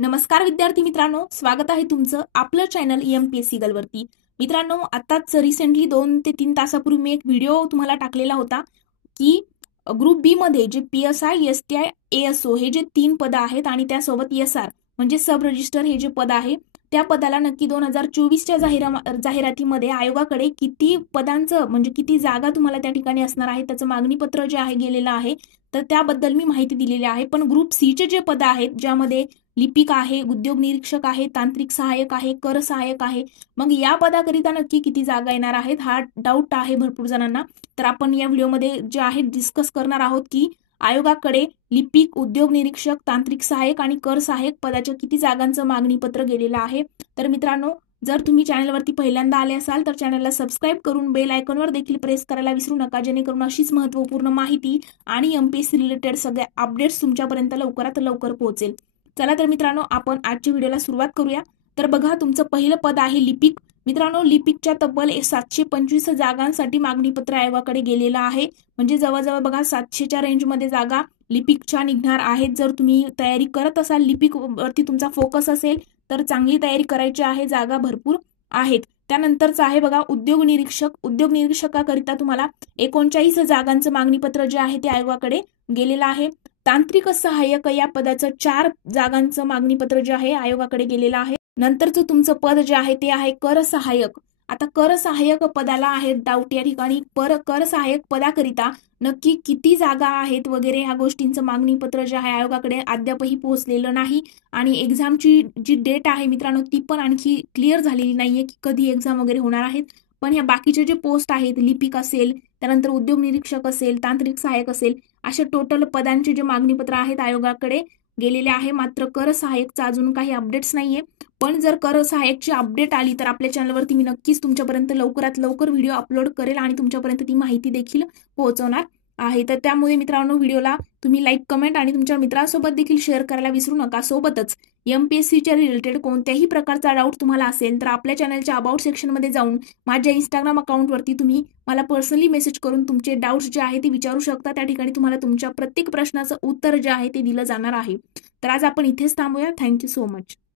नमस्कार विद्यार्थी मित्रांनो, स्वागत आहे तुमचं आपलं चॅनल एमपीएससी गर्लवरती। मित्रांनो, आताच रिसेंटली 2 ते 3 तासापूर्वी मी एक व्हिडिओ तुम्हाला टाकलेला होता की ग्रुप बी मध्ये जे पीएसआय, एसटीआय, एएसओ हे जे 3 पद आहेत आणि त्यासोबत एसआर म्हणजे सब रजिस्टर हे जे पद आहे त्या पदाला नक्की 2024च्या जाहिरातीमध्ये आयोगाकडे किती पदांचं म्हणजे किती जागा तुम्हाला त्या ठिकाणी असणार आहे त्याचं मागणी पत्र जे आहे गेलेलं आहे, तर त्याबद्दल मी माहिती दिलेली आहे। पण ग्रुप सी चे जे पद आहेत ज्यामध्ये लिपिक आहे, उद्योग निरीक्षक आहे, तांत्रिक सहाय्यक आहे, कर सहाय्यक आहे, मग या पदाकरिता नक्की किती जागा येणार आहेत हा डाऊट आहे भरपूर जणांना। तर आपण या व्हिडिओमध्ये जे आहे डिस्कस करणार आहोत की आयोगाकडे लिपिक, उद्योग निरीक्षक, तांत्रिक सहाय्यक आणि कर सहाय्यक पदाच्या किती जागांचं मागणी पत्र गेलेलं आहे। तर मित्रांनो, जर तुम्ही चॅनलवरती पहिल्यांदा आले असाल तर चॅनलला सबस्क्राईब करून बेल आयकॉनवर देखील प्रेस करायला विसरू नका, जेणेकरून अशीच महत्त्वपूर्ण माहिती आणि एमपीएससी रिलेटेड सगळे अपडेट्स तुमच्यापर्यंत लवकरात लवकर पोहोचेल। चला तर मित्रांनो, आपण आजच्या व्हिडिओला सुरुवात करूया। तर बघा, तुमचं पहिलं पद आहे लिपिक। मित्रांनो, लिपिकच्या तब्बल 725 जागांसाठी मागणी पत्र आयोगाकडे गेलेलं आहे। म्हणजे जवळजवळ बघा 700च्या रेंजमध्ये जागा लिपिकच्या निघणार आहेत। जर तुम्ही तयारी करत असाल, लिपिक वरती तुमचा फोकस असेल तर चांगली तयारी करायची आहे, जागा भरपूर आहेत। त्यानंतरच आहे बघा उद्योग निरीक्षक। उद्योग निरीक्षकाकरिता तुम्हाला 39 जागांचं मागणी पत्र जे आहे ते आयोगाकडे गेलेलं आहे। तांत्रिक सहाय्यक या पदाचं 4 जागांचं मागणी पत्र जे आहे आयोगाकडे गेलेलं आहे। नंतरचं तुमचं पद जे आहे ते आहे कर सहाय्यक। आता कर सहाय्यक पदाला आहे डाऊट या ठिकाणी, कर सहाय्यक पदाकरिता नक्की किती जागा आहेत वगैरे ह्या गोष्टींचं मागणी पत्र जे आहे आयोगाकडे अद्यापही पोहोचलेलं नाही। आणि एक्झामची जी डेट आहे मित्रांनो ती पण आणखी क्लिअर झालेली नाहीये की कधी एक्झाम वगैरे होणार आहेत। पण ह्या बाकीचे जे पोस्ट आहेत, लिपिक असेल, त्यानंतर उद्योग निरीक्षक असेल, तांत्रिक सहाय्यक असेल, अशा टोटल पदांचे जे मागणी पत्र आहेत आयोगाकडे गेलेले आहे। मात्र कर सहाय्यकचा अजून काही अपडेट्स नाहीये। पण जर कर सहाय्यकची अपडेट आली तर आपल्या चॅनलवरती मी नक्कीच तुमच्यापर्यंत लवकरात लवकर व्हिडिओ अपलोड करेल आणि तुमच्यापर्यंत ती माहिती देखील पोहोचवणार आहे। तर त्यामुळे मित्रांनो, व्हिडिओला तुम्ही लाईक, कमेंट आणि तुमच्या मित्रांसोबत देखील शेअर करायला विसरू नका। सोबतच एमपीएससीच्या रिलेटेड कोणत्याही प्रकारचा डाऊट तुम्हाला असेल तर आपल्या चॅनलच्या अबाउट सेक्शनमध्ये जाऊन माझ्या इंस्टाग्राम अकाउंटवरती तुम्ही मला पर्सनली मेसेज करून तुमचे डाऊट्स जे आहे ते विचारू शकता। त्या ठिकाणी तुम्हाला तुमच्या प्रत्येक प्रश्नाचं उत्तर जे आहे ते दिलं जाणार आहे। तर आज आपण इथेच थांबूया। Thank you so much.